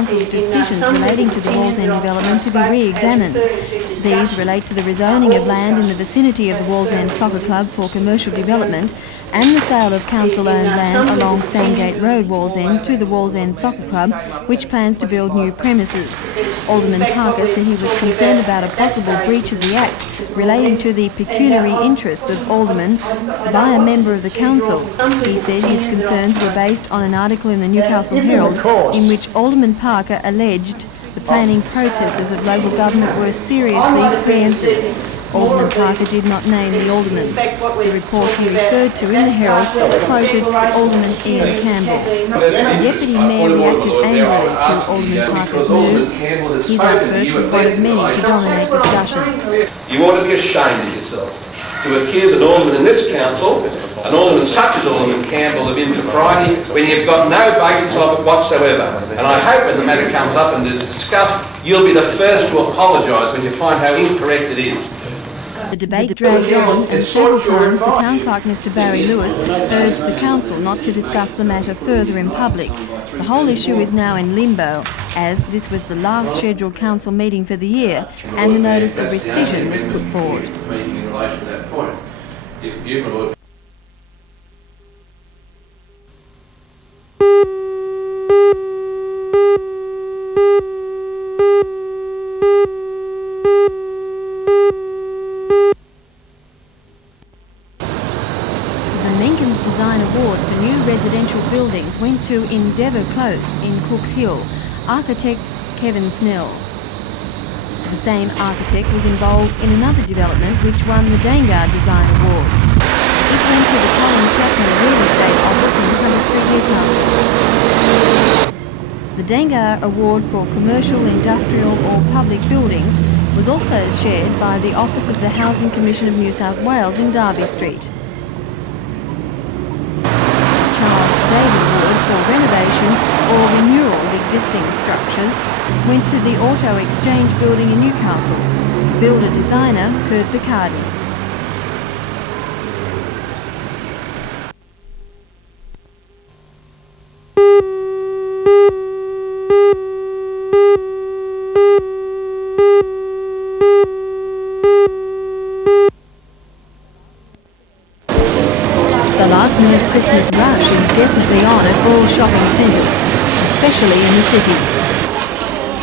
Council's decisions relating to the Wallsend development to be re-examined. These relate to the rezoning of land in the vicinity of the Wallsend Soccer Club for commercial development and the sale of council-owned land along Sandgate Road, Wallsend, to the Wallsend Soccer Club, which plans to build new premises. Alderman Parker said he was concerned about a possible breach of the Act relating to the pecuniary interests of aldermen by a member of the council. He said his concerns were based on an article in the Newcastle Herald in which Alderman Parker alleged the planning processes of local government were seriously preempted. Alderman Parker did not name the alderman. The report he referred to in the Herald quoted Alderman Ian Campbell. The Deputy Mayor reacted angrily to Alderman Parker's move. His outburst was one of many to dominate discussion. You ought to be ashamed of yourself to accuse an alderman in this council, an alderman such as Alderman Campbell, of impropriety when you've got no basis of it whatsoever. And I hope when the matter comes up and is discussed, you'll be the first to apologise when you find how incorrect it is. The debate dragged on, and several times the Town Clerk, Mr Barry Lewis, urged the Council not to discuss the matter further in public. The whole issue is now in limbo, as this was the last scheduled Council meeting for the year, and a notice of rescission was put forward. Residential buildings went to Endeavour Close in Cooks Hill, architect Kevin Snell. The same architect was involved in another development which won the Dangar Design Award. It went to the Colin Chapman Real Estate Office in Hunter Street, Newcastle. The Dangar Award for Commercial, Industrial or Public Buildings was also shared by the Office of the Housing Commission of New South Wales in Derby Street. For renovation or renewal of existing structures went to the Auto Exchange building in Newcastle. Builder designer Kurt Picardi. The last-minute Christmas rush is definitely on at all shopping centres, especially in the city.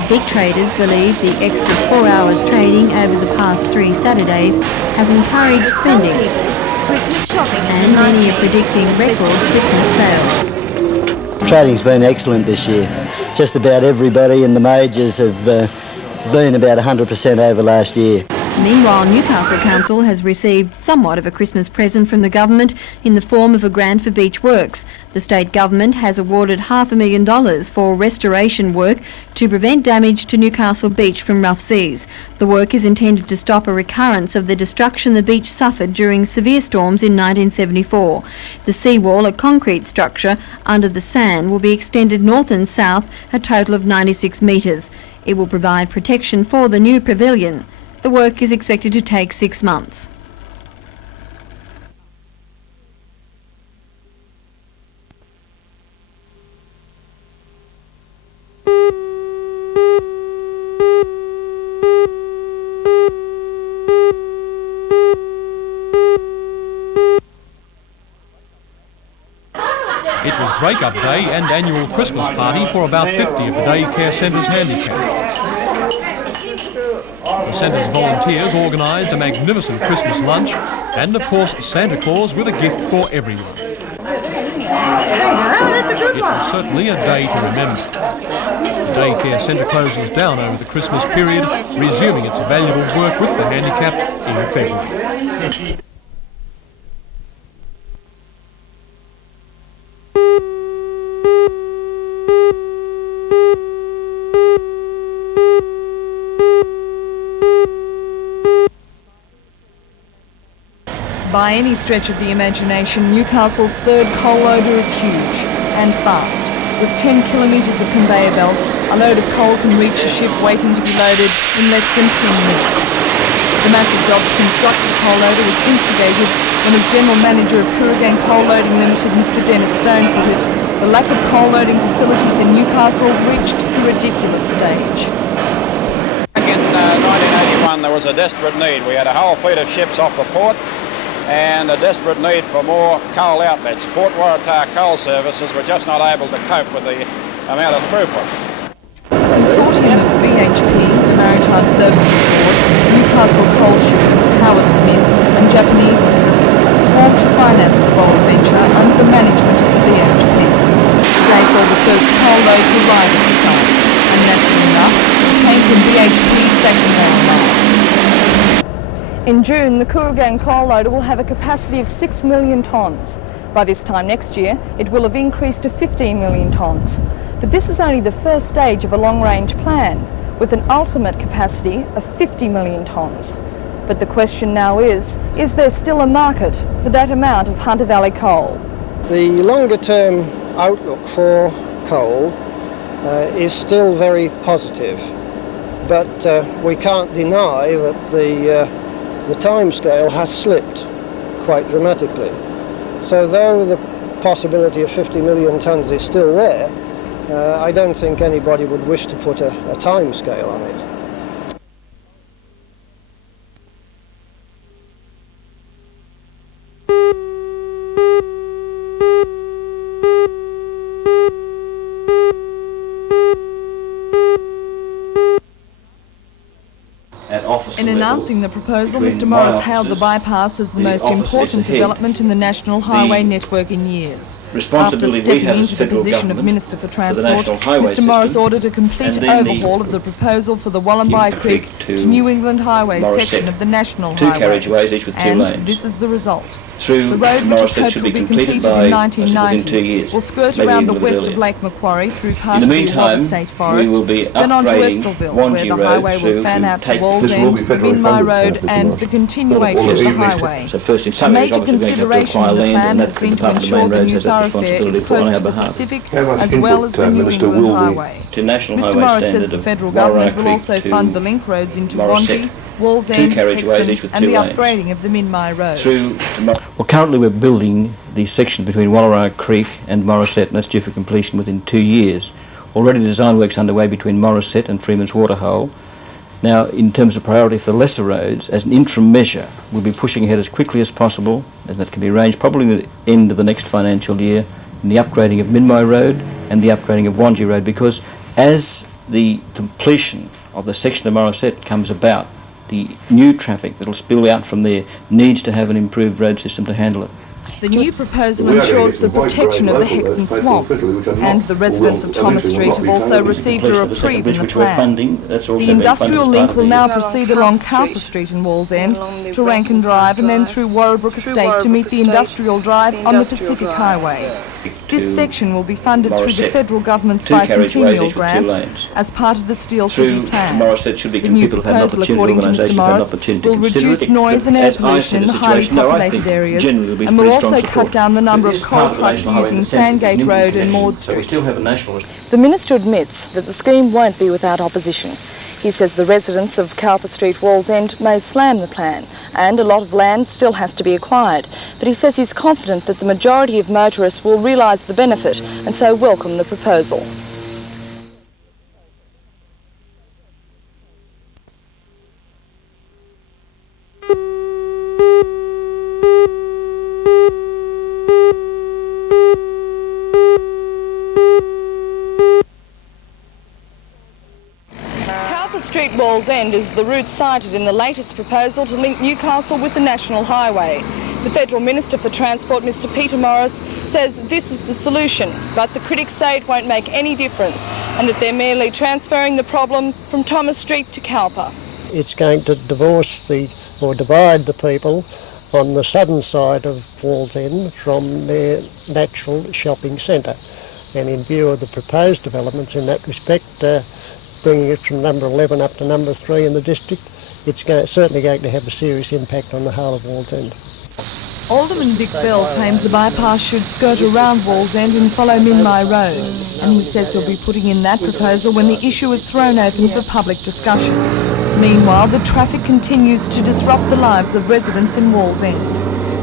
Big traders believe the extra 4 hours trading over the past 3 Saturdays has encouraged spending, Christmas shopping, and many are predicting record Christmas sales. Trading's been excellent this year. Just about everybody in the majors have been about 100% over last year. Meanwhile, Newcastle Council has received somewhat of a Christmas present from the government in the form of a grant for beach works. The state government has awarded $500,000 for restoration work to prevent damage to Newcastle Beach from rough seas. The work is intended to stop a recurrence of the destruction the beach suffered during severe storms in 1974. The seawall, a concrete structure under the sand, will be extended north and south, a total of 96 metres. It will provide protection for the new pavilion. The work is expected to take 6 months. It was break-up day and annual Christmas party for about 50 of the daycare centre's handicapped. The centre's volunteers organised a magnificent Christmas lunch and, of course, Santa Claus with a gift for everyone. It was certainly a day to remember. The daycare centre closes down over the Christmas period, resuming its valuable work with the handicapped in February. By any stretch of the imagination, Newcastle's third coal loader is huge and fast. With 10 kilometres of conveyor belts, a load of coal can reach a ship waiting to be loaded in less than 10 minutes. The massive job to construct the coal loader was instigated when as General Manager of Kooragang Coal Loading Limited, Mr Dennis Stone put it, the lack of coal loading facilities in Newcastle reached the ridiculous stage. Back in 1981 there was a desperate need. We had a whole fleet of ships off the port and a desperate need for more coal outlets. Port Waratah coal services were just not able to cope with the amount of throughput. A consortium of BHP, the Maritime Services Board, Newcastle coal shippers, Howard Smith and Japanese interests formed to finance the bold venture under the management of the BHP. Today saw the first coal load to arrive at the site, and naturally enough, it came from BHP's Saxonvale mine. In June, the Kooragang coal loader will have a capacity of 6 million tonnes. By this time next year, it will have increased to 15 million tonnes. But this is only the first stage of a long-range plan, with an ultimate capacity of 50 million tonnes. But the question now is there still a market for that amount of Hunter Valley coal? The longer-term outlook for coal is still very positive, but we can't deny that the timescale has slipped quite dramatically. So though the possibility of 50 million tonnes is still there, I don't think anybody would wish to put a timescale on it. In announcing the proposal, Mr Morris hailed the bypass as the most important development in the national highway network in years. After stepping into the position of Minister for Transport, Mr Morris ordered a complete overhaul of the proposal for the Wallumbye Creek to New England Highway section of the National Highway. And this is the result. The road, which is hoped to be completed in 1990, will skirt around the west of Lake Macquarie through part of the Water State Forest, then on to Escalville, where the highway will fan out to Wallsend, Minmi Road and the continuation of the highway. A major consideration of the plan has been to ensure the new thoroughfare is close to the Pacific as well as the New England Highway. Mr Morris says the federal government will also fund the link roads into Wangi, Wallsend, Hexham and the upgrading of the Minmi Road. Well, currently we're building the section between Wallumbye Creek and Morisset, and that's due for completion within 2 years. Already design work's underway between Morisset and Freeman's Waterhole. Now, in terms of priority for the lesser roads, as an interim measure, we'll be pushing ahead as quickly as possible, and that can be arranged probably at the end of the next financial year, in the upgrading of Minmi Road and the upgrading of Wangi Road, because as the completion of the section of Morisset comes about, the new traffic that will spill out from there needs to have an improved road system to handle it. The new proposal ensures the protection of the Hexham Swamp, and the residents of Thomas Street have also received a reprieve in the plan. The industrial link will now proceed along Cowper Street in Wallsend to Rankin Drive and then through Warrabrook Estate to meet the industrial drive on the Pacific Highway. This section will be funded through the federal government's bicentennial grants as part of the Steel City Plan. The new proposal, according to Mr Morris, will reduce noise and air pollution in the highly populated areas and will also cut down the number of coal trucks using Sandgate Road and Maud Street. The Minister admits that the scheme won't be without opposition. He says the residents of Cowper Street, Wallsend may slam the plan, and a lot of land still has to be acquired. But he says he's confident that the majority of motorists will realise the benefit and so welcome the proposal. Street Wallsend is the route cited in the latest proposal to link Newcastle with the National Highway. The Federal Minister for Transport, Mr Peter Morris, says this is the solution, but the critics say it won't make any difference and that they're merely transferring the problem from Thomas Street to Cowper. It's going to divide the people on the southern side of Wallsend from their natural shopping centre. And in view of the proposed developments in that respect, bringing it from number 11 up to number 3 in the district, it's certainly going to have a serious impact on the whole of Wallsend. Alderman Vic Bell claims the bypass should skirt around Wallsend and follow Minmi Road, and he says he'll be putting in that proposal when the issue is thrown open for public discussion. Meanwhile, the traffic continues to disrupt the lives of residents in Wallsend.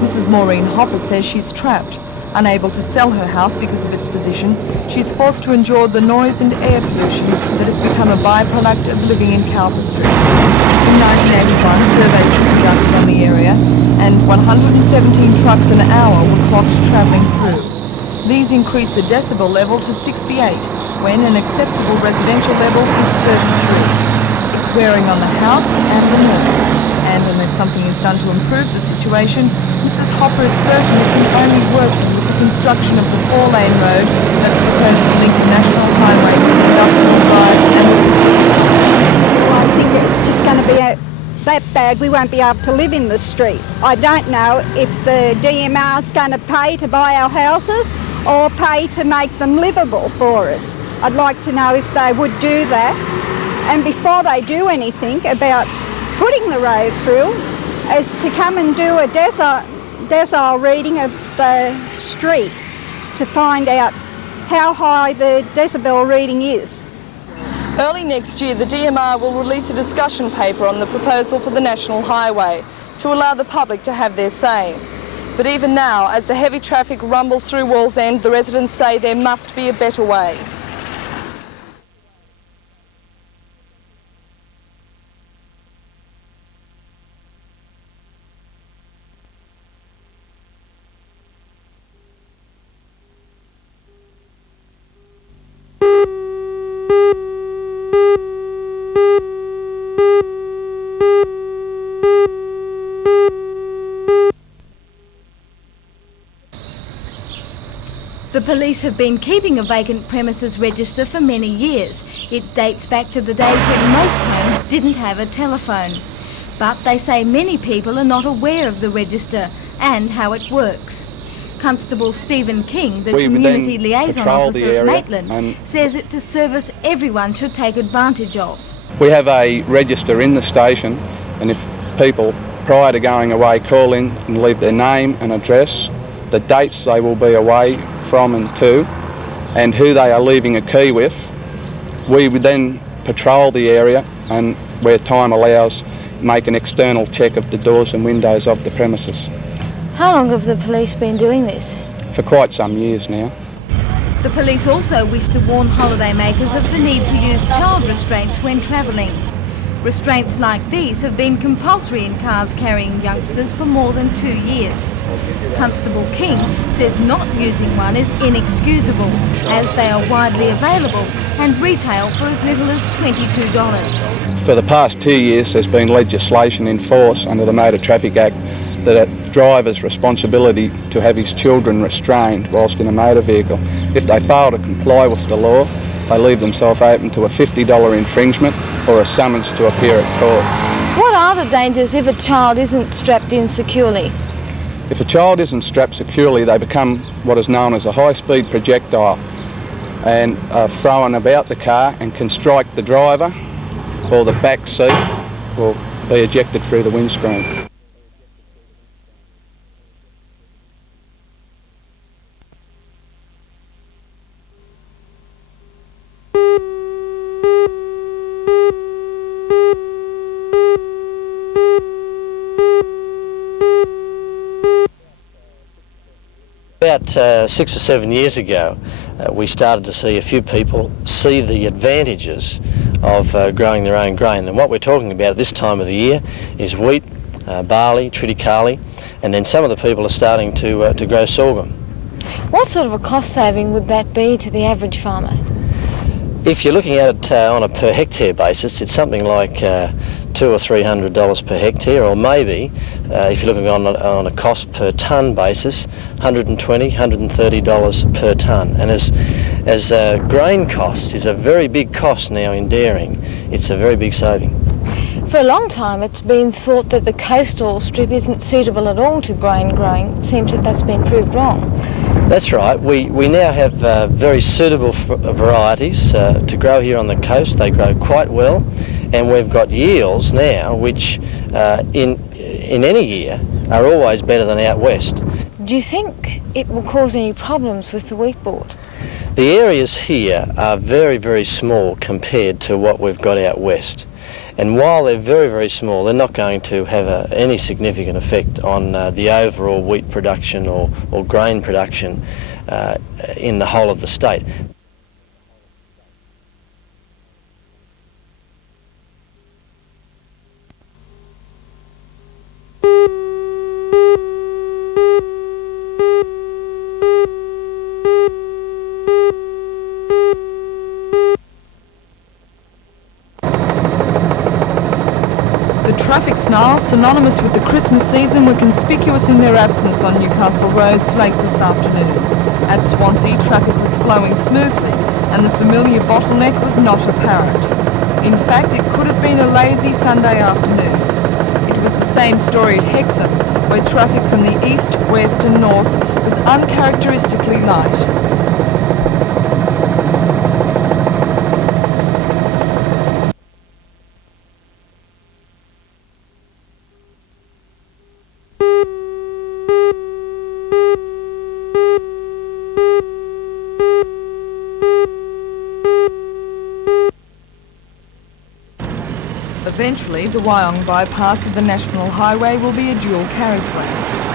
Mrs. Maureen Hopper says she's trapped. Unable to sell her house because of its position, she's forced to endure the noise and air pollution that has become a byproduct of living in Cowper Street. In 1981, surveys were conducted on the area, and 117 trucks an hour were clocked travelling through. These increase the decibel level to 68, when an acceptable residential level is 33. It's wearing on the house and the nerves, and unless something is done to improve the situation, Mrs. Hopper is certain it can only worsen with the construction of the 4-lane road that's proposed to link the National Highway with Industrial Drive and with the city. I think it's just going to be that bad we won't be able to live in the street. I don't know if the DMR is going to pay to buy our houses or pay to make them livable for us. I'd like to know if they would do that. And before they do anything about putting the road through, is to come and do a decile reading of the street to find out how high the decibel reading is. Early next year, the DMR will release a discussion paper on the proposal for the National Highway to allow the public to have their say. But even now, as the heavy traffic rumbles through Wallsend, the residents say there must be a better way. The police have been keeping a vacant premises register for many years. It dates back to the days when most homes didn't have a telephone. But they say many people are not aware of the register and how it works. Constable Stephen King, the Community Liaison Officer at Maitland, says it's a service everyone should take advantage of. We have a register in the station, and if people prior to going away call in and leave their name and address, the dates they will be away from and to, and who they are leaving a key with, we would then patrol the area and, where time allows, make an external check of the doors and windows of the premises. How long have the police been doing this? For quite some years now. The police also wish to warn holidaymakers of the need to use child restraints when travelling. Restraints like these have been compulsory in cars carrying youngsters for more than 2 years. Constable King says not using one is inexcusable, as they are widely available and retail for as little as $22. For the past 2 years there's been legislation in force under the Motor Traffic Act that a driver's responsibility to have his children restrained whilst in a motor vehicle. If they fail to comply with the law, they leave themselves open to a $50 infringement or a summons to appear at court. What are the dangers if a child isn't strapped in securely? If a child isn't strapped securely, they become what is known as a high-speed projectile and are thrown about the car and can strike the driver, or the back seat will be ejected through the windscreen. About 6 or 7 years ago, we started to see a few people see the advantages of growing their own grain. And what we're talking about at this time of the year is wheat, barley, triticale, and then some of the people are starting to grow sorghum. What sort of a cost saving would that be to the average farmer? If you're looking at it on a per hectare basis, it's something like $200 or $300 per hectare, or maybe, if you're looking on a cost per tonne basis, $120, $130 per tonne. And as grain costs is a very big cost now in dairying, it's a very big saving. For a long time it's been thought that the coastal strip isn't suitable at all to grain growing. It seems that that's been proved wrong. That's right. We now have very suitable varieties to grow here on the coast. They grow quite well, and we've got yields now which in any year are always better than out west. Do you think it will cause any problems with the wheat board? The areas here are very, very small compared to what we've got out west. And while they're very, very small, they're not going to have any significant effect on the overall wheat production or grain production in the whole of the state. Traffic snarls synonymous with the Christmas season were conspicuous in their absence on Newcastle roads late this afternoon. At Swansea, traffic was flowing smoothly and the familiar bottleneck was not apparent. In fact, it could have been a lazy Sunday afternoon. It was the same story at Hexham, where traffic from the east, west and north was uncharacteristically light. Eventually, the Wyong bypass of the National Highway will be a dual carriageway,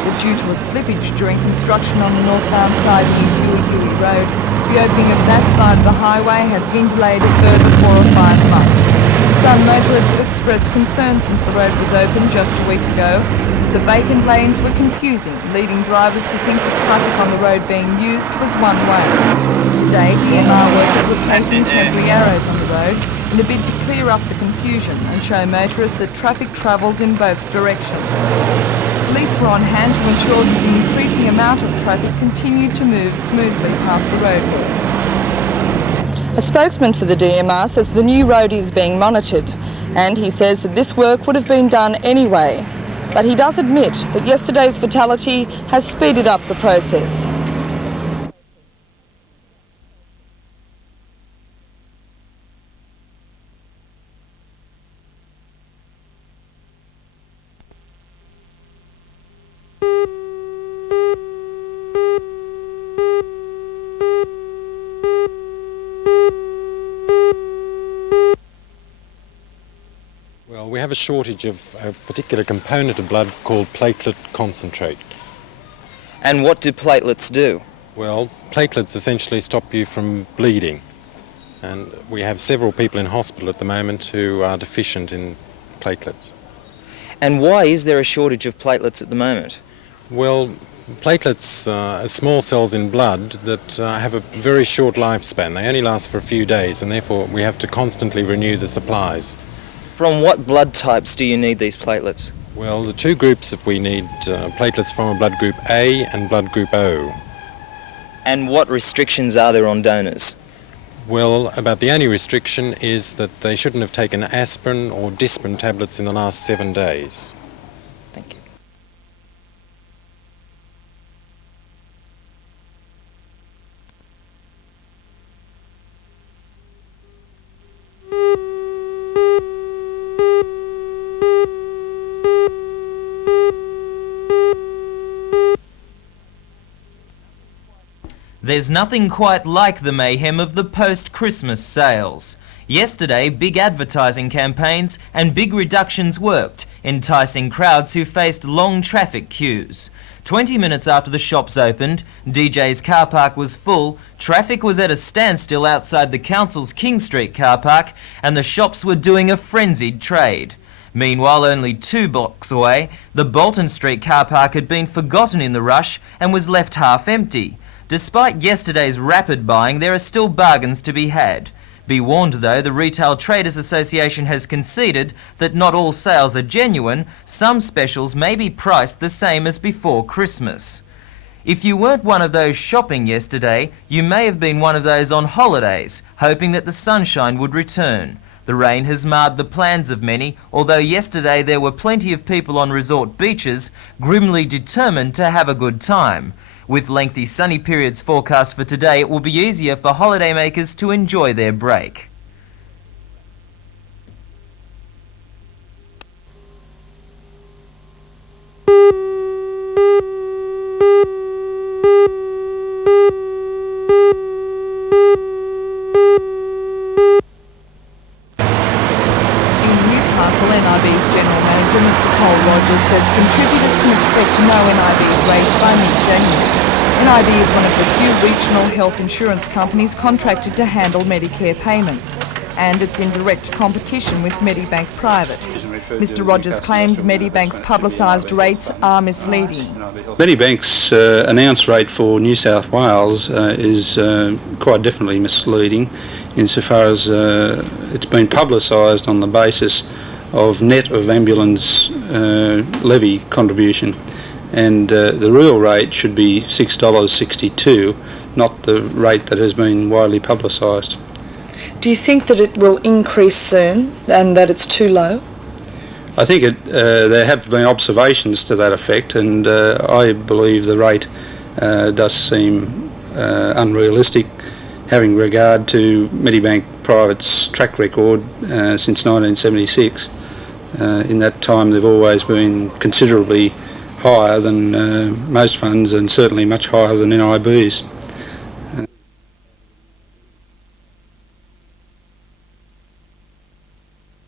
but due to a slippage during construction on the northbound side near Huey Road, the opening of that side of the highway has been delayed a further 4 or 5 months. Some motorists have expressed concern since the road was opened just a week ago. The vacant lanes were confusing, leading drivers to think the traffic on the road being used was one way. Today, DMR workers were placing temporary arrows on the road in a bid to clear up the confusion and show motorists that traffic travels in both directions. Police were on hand to ensure that the increasing amount of traffic continued to move smoothly past the roadwork. A spokesman for the DMR says the new road is being monitored, and he says that this work would have been done anyway. But he does admit that yesterday's fatality has speeded up the process. Well, we have a shortage of a particular component of blood called platelet concentrate. And what do platelets do? Well, platelets essentially stop you from bleeding. And we have several people in hospital at the moment who are deficient in platelets. And why is there a shortage of platelets at the moment? Well, platelets are small cells in blood that have a very short lifespan. They only last for a few days, and therefore we have to constantly renew the supplies. From what blood types do you need these platelets? Well, the two groups that we need platelets from are blood group A and blood group O. And what restrictions are there on donors? Well, about the only restriction is that they shouldn't have taken aspirin or Disprin tablets in the last 7 days. Thank you. There's nothing quite like the mayhem of the post-Christmas sales. Yesterday, big advertising campaigns and big reductions worked, enticing crowds who faced long traffic queues. 20 minutes after the shops opened, DJ's car park was full, traffic was at a standstill outside the council's King Street car park, and the shops were doing a frenzied trade. Meanwhile, only 2 blocks away, the Bolton Street car park had been forgotten in the rush and was left half empty. Despite yesterday's rapid buying, there are still bargains to be had. Be warned though, the Retail Traders Association has conceded that not all sales are genuine. Some specials may be priced the same as before Christmas. If you weren't one of those shopping yesterday, you may have been one of those on holidays, hoping that the sunshine would return. The rain has marred the plans of many, although yesterday there were plenty of people on resort beaches, grimly determined to have a good time. With lengthy sunny periods forecast for today, it will be easier for holidaymakers to enjoy their break. Rogers says contributors can expect to know NIB's rates by mid-January. NIB is one of the few regional health insurance companies contracted to handle Medicare payments, and it's in direct competition with Medibank Private. Mr Rogers claims Medibank's publicised rates are misleading. Medibank's announced rate for New South Wales is quite definitely misleading insofar as it's been publicised on the basis of net of ambulance levy contribution, and the real rate should be $6.62, not the rate that has been widely publicised. Do you think that it will increase soon and that it's too low? I think there have been observations to that effect, and I believe the rate does seem unrealistic, having regard to Medibank Private's track record since 1976. In that time they've always been considerably higher than most funds, and certainly much higher than NIB's.